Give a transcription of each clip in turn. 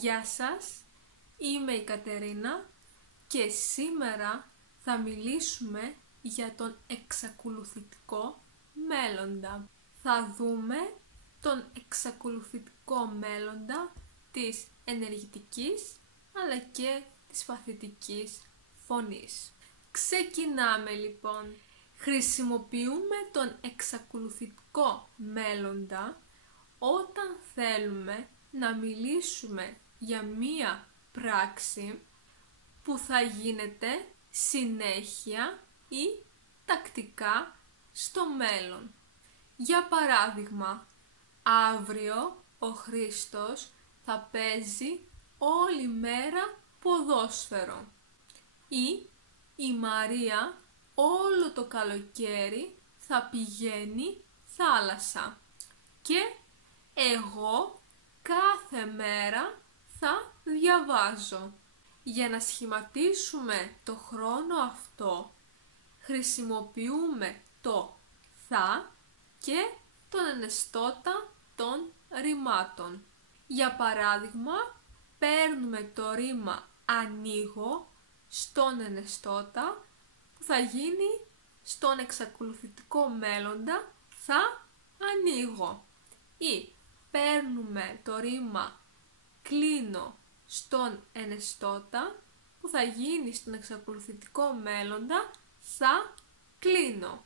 Γεια σας, είμαι η Κατερίνα και σήμερα θα μιλήσουμε για τον εξακολουθητικό μέλλοντα. Θα δούμε τον εξακολουθητικό μέλλοντα της ενεργητικής αλλά και της παθητικής φωνής. Ξεκινάμε λοιπόν. Χρησιμοποιούμε τον εξακολουθητικό μέλλοντα όταν θέλουμε να μιλήσουμε για μία πράξη που θα γίνεται συνέχεια ή τακτικά στο μέλλον. Για παράδειγμα, αύριο ο Χρήστος θα παίζει όλη μέρα ποδόσφαιρο ή η Μαρία όλο το καλοκαίρι θα πηγαίνει θάλασσα και εγώ κάθε μέρα θα διαβάζω. Για να σχηματίσουμε το χρόνο αυτό χρησιμοποιούμε το θα και τον ενεστώτα των ρημάτων. Για παράδειγμα, παίρνουμε το ρήμα ανοίγω στον ενεστώτα που θα γίνει στον εξακολουθητικό μέλλοντα θα ανοίγω. Ή παίρνουμε το ρήμα κλείνω στον ενεστώτα που θα γίνει στον εξακολουθητικό μέλλοντα θα κλείνω.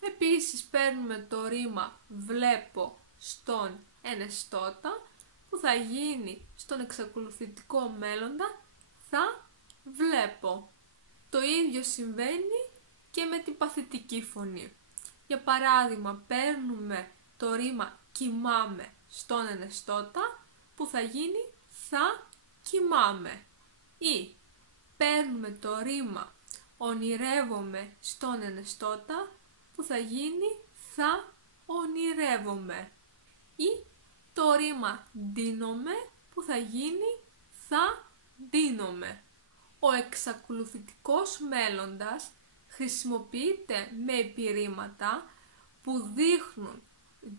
Επίσης παίρνουμε το ρήμα βλέπω στον ενεστώτα που θα γίνει στον εξακολουθητικό μέλλοντα θα βλέπω. Το ίδιο συμβαίνει και με την παθητική φωνή. Για παράδειγμα παίρνουμε το ρήμα κοιμάμαι στον ενεστώτα που θα γίνει θα κοιμάμαι. Ή παίρνουμε το ρήμα ονειρεύομαι στον ενεστώτα που θα γίνει θα ονειρεύομαι. Ή το ρήμα ντύνομαι που θα γίνει θα ντύνομαι. Ο εξακολουθητικός μέλλοντας χρησιμοποιείται με επιρρήματα που δείχνουν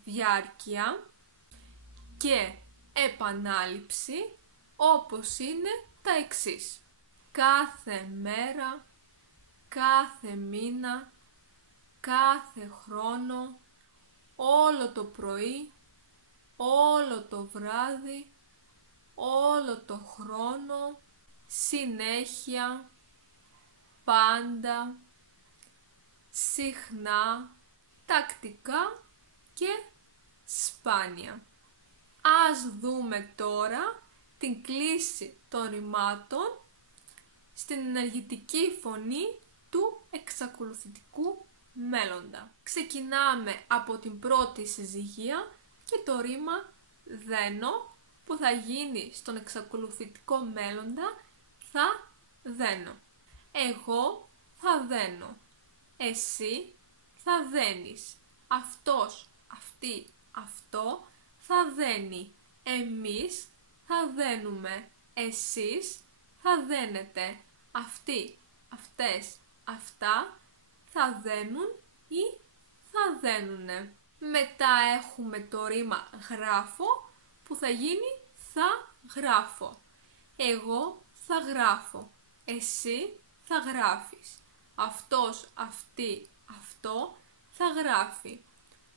διάρκεια και επανάληψη, όπως είναι τα εξής. Κάθε μέρα, κάθε μήνα, κάθε χρόνο, όλο το πρωί, όλο το βράδυ, όλο το χρόνο, συνέχεια, πάντα, συχνά, τακτικά και σπάνια. Ας δούμε τώρα την κλίση των ρημάτων στην ενεργητική φωνή του εξακολουθητικού μέλλοντα. Ξεκινάμε από την πρώτη συζυγία και το ρήμα δένω που θα γίνει στον εξακολουθητικό μέλλοντα θα δένω. Εγώ θα δένω. Εσύ θα δένεις. Αυτός, αυτή, αυτό θα δένει. Εμείς θα δένουμε. Εσείς θα δένετε. Αυτοί, αυτές, αυτά θα δένουν ή θα δένουνε. Μετά έχουμε το ρήμα γράφω που θα γίνει θα γράφω. Εγώ θα γράφω. Εσύ θα γράφεις. Αυτός, αυτή, αυτό θα γράφει.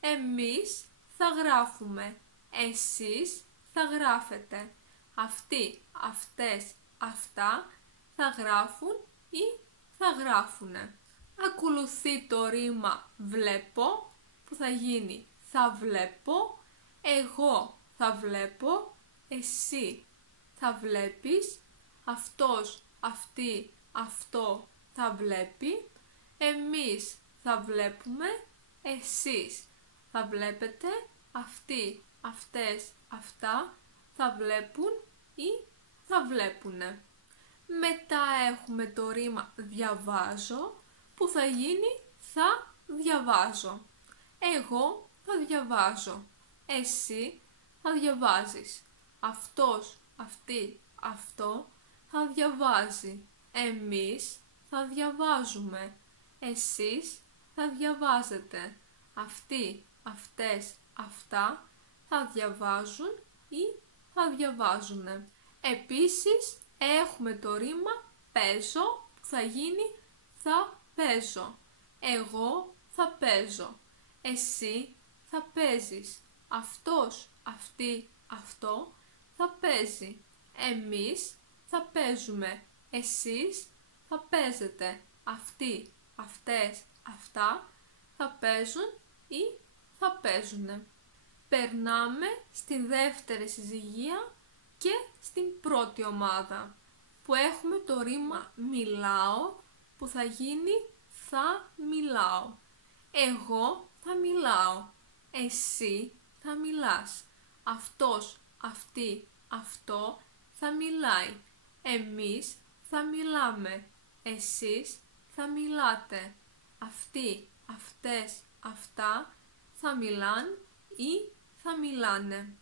Εμείς θα γράφουμε. Εσείς θα γράφετε. Αυτοί, αυτές, αυτά θα γράφουν ή θα γράφουνε. Ακολουθεί το ρήμα βλέπω που θα γίνει θα βλέπω. Εγώ θα βλέπω. Εσύ θα βλέπεις. Αυτός, αυτή, αυτό θα βλέπει. Εμείς θα βλέπουμε. Εσείς θα βλέπετε. Αυτοί, αυτές, αυτά θα βλέπουν ή θα βλέπουνε. Μετά έχουμε το ρήμα διαβάζω που θα γίνει θα διαβάζω. Εγώ θα διαβάζω. Εσύ θα διαβάζεις. Αυτός, αυτή, αυτό θα διαβάζει. Εμείς θα διαβάζουμε. Εσείς θα διαβάζετε. Αυτοί, αυτές, αυτά θα διαβάζουν ή θα διαβάζουνε. Επίσης έχουμε το ρήμα παίζω που θα γίνει θα παίζω. Εγώ θα παίζω. Εσύ θα παίζεις. Αυτός, αυτή, αυτό θα παίζει. Εμείς θα παίζουμε. Εσείς θα παίζετε. Αυτοί, αυτές, αυτά θα παίζουν ή θα παίζουνε. Περνάμε στην δεύτερη συζυγία και στην πρώτη ομάδα που έχουμε το ρήμα μιλάω που θα γίνει θα μιλάω. Εγώ θα μιλάω. Εσύ θα μιλάς. Αυτός, αυτή, αυτό θα μιλάει. Εμείς θα μιλάμε. Εσείς θα μιλάτε. Αυτοί, αυτές, αυτά θα μιλάν ή θα μιλάνε.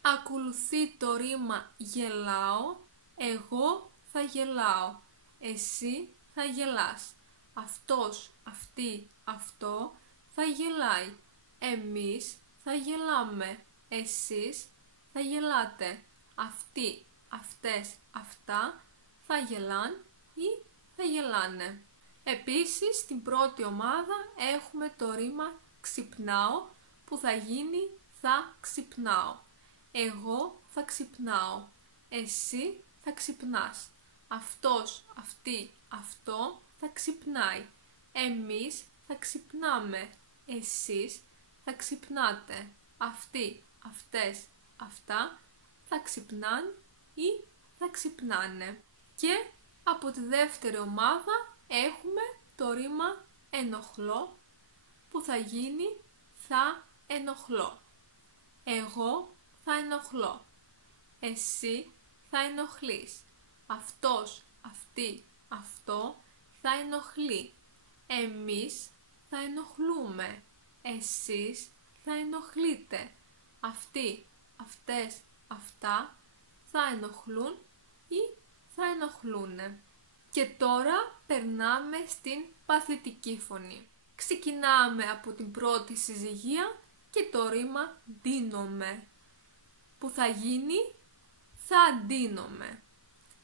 Ακολουθεί το ρήμα γελάω. Εγώ θα γελάω. Εσύ θα γελάς. Αυτός, αυτή, αυτό θα γελάει. Εμείς θα γελάμε. Εσείς θα γελάτε. Αυτοί, αυτές, αυτά θα γελάν ή θα γελάνε. Επίσης στην πρώτη ομάδα έχουμε το ρήμα ξυπνάω που θα γίνει θα ξυπνάω. Εγώ θα ξυπνάω. Εσύ θα ξυπνάς. Αυτός, αυτή, αυτό θα ξυπνάει. Εμείς θα ξυπνάμε. Εσείς θα ξυπνάτε. Αυτοί, αυτές, αυτά θα ξυπνάν ή θα ξυπνάνε. Και από τη δεύτερη ομάδα έχουμε το ρήμα ενοχλώ που θα γίνει θα ενοχλώ. Εγώ θα ενοχλώ. Εσύ θα ενοχλείς. Αυτός, αυτή, αυτό θα ενοχλεί. Εμείς θα ενοχλούμε. Εσείς θα ενοχλείτε. Αυτοί, αυτές, αυτά θα ενοχλούν ή θα ενοχλούνε. Και τώρα περνάμε στην παθητική φωνή. Ξεκινάμε από την πρώτη συζυγία και το ρήμα ντύνομαι που θα γίνει θα ντύνομαι.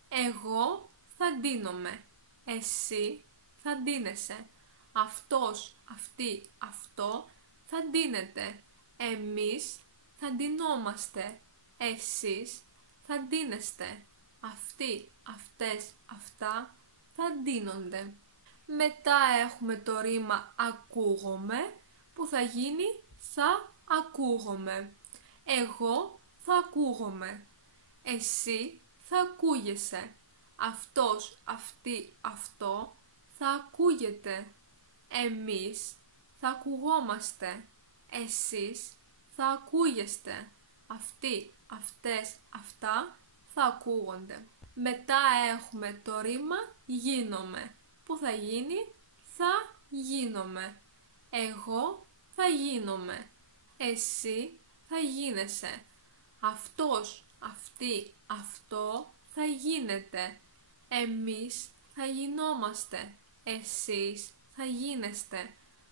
Εγώ θα ντύνομαι. Εσύ θα ντύνεσαι. Αυτός, αυτή, αυτό θα ντύνεται. Εμείς θα ντυνόμαστε. Εσείς θα ντύνεστε. Αυτοί, αυτές, αυτά θα ντύνονται. Μετά έχουμε το ρήμα ακούγομαι που θα γίνει θα ακούγομαι. Εγώ θα ακούγομαι. Εσύ θα ακούγεσαι. Αυτός, αυτή, αυτό θα ακούγεται. Εμείς θα ακουγόμαστε. Εσείς θα ακούγεστε. Αυτοί, αυτές, αυτά θα ακούγονται. Μετά έχουμε το ρήμα γίνομαι που θα γίνει θα γίνομαι. Εγώ θα γίνομαι. Εσύ θα γίνεσαι. Αυτός, αυτή, αυτό θα γίνεται. Εμείς θα γινόμαστε. Εσείς θα γίνεστε.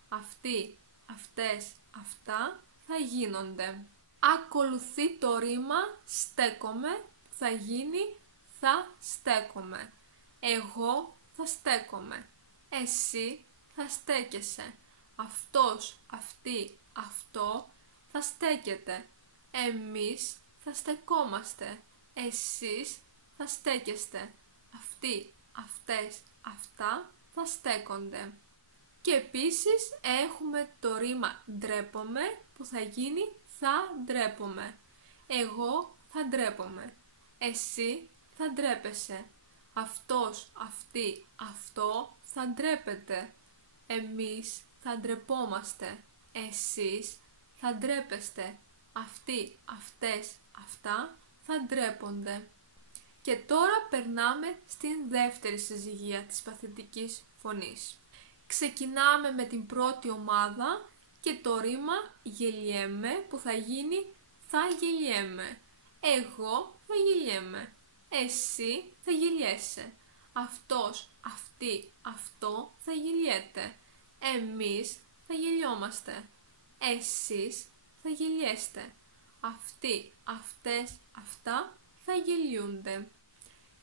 Αυτοί, αυτές, αυτά θα γίνονται. Ακολουθεί το ρήμα στέκομαι που θα γίνει θα στέκομαι. Εγώ θα στέκομαι. Εσύ θα στέκεσαι. Αυτός, αυτή, αυτό θα στέκεται. Εμείς θα στεκόμαστε. Εσείς θα στέκεστε. Αυτοί, αυτές, αυτά θα στέκονται. Και επίσης έχουμε το ρήμα ντρέπομαι που θα γίνει θα ντρέπομαι. Εγώ θα ντρέπομαι. Εσύ θα ντρέπεσαι. Αυτός, αυτή, αυτό θα ντρέπεται. Εμείς θα ντρεπόμαστε. Εσείς θα ντρέπεστε. Αυτοί, αυτές, αυτά θα ντρέπονται. Και τώρα περνάμε στην δεύτερη συζυγία της παθητικής φωνής. Ξεκινάμε με την πρώτη ομάδα και το ρήμα γελιέμαι που θα γίνει θα γελιέμαι. Εγώ θα γελιέμαι. Εσύ θα γελιέσαι. Αυτός, αυτή, αυτό θα γελιέται. Εμείς θα γελιόμαστε. Εσείς θα γελιέστε. Αυτοί, αυτές, αυτά θα γελιούνται.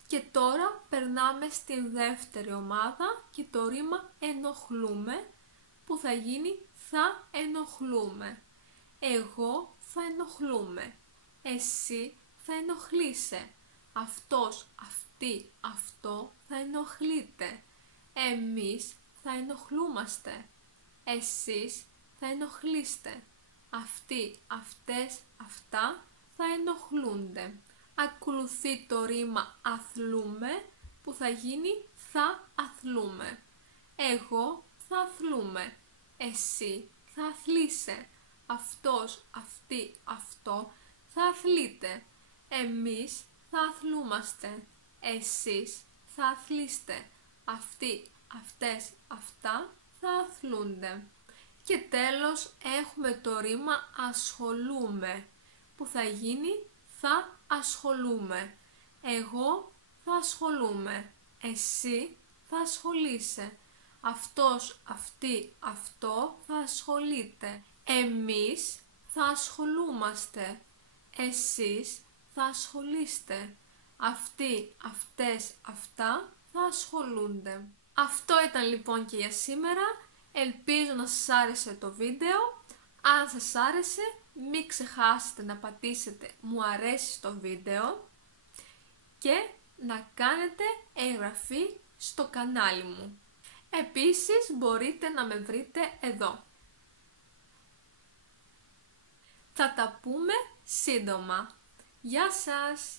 Και τώρα περνάμε στην δεύτερη ομάδα και το ρήμα ενοχλούμε, που θα γίνει θα ενοχλούμε. Εγώ θα ενοχλούμε. Εσύ θα ενοχλείσαι. Αυτός, αυτή, αυτό θα ενοχλείτε. Εμείς θα ενοχλούμαστε. Εσείς θα ενοχλείστε. Αυτοί, αυτές, αυτά θα ενοχλούνται. Ακολουθεί το ρήμα αθλούμε, που θα γίνει θα αθλούμε. Εγώ θα αθλούμε. Εσύ θα αθλείσαι. Αυτός, αυτή, αυτό θα αθλείτε. Εμείς θα αθλούμαστε. Εσείς θα αθλείστε. Αυτοί, αυτές, αυτά θα αθλούνται. Και τέλος έχουμε το ρήμα ασχολούμαι, που θα γίνει θα ασχολούμαι. Εγώ θα ασχολούμαι. Εσύ θα ασχολείσαι. Αυτός, αυτή, αυτό θα ασχολείται. Εμείς θα ασχολούμαστε. Εσείς θα ασχολείστε. Αυτοί, αυτές, αυτά θα ασχολούνται. Αυτό ήταν λοιπόν και για σήμερα. Ελπίζω να σας άρεσε το βίντεο. Αν σας άρεσε, μην ξεχάσετε να πατήσετε μου αρέσει στο βίντεο και να κάνετε εγγραφή στο κανάλι μου. Επίσης μπορείτε να με βρείτε εδώ. Θα τα πούμε σύντομα. Γεια σας!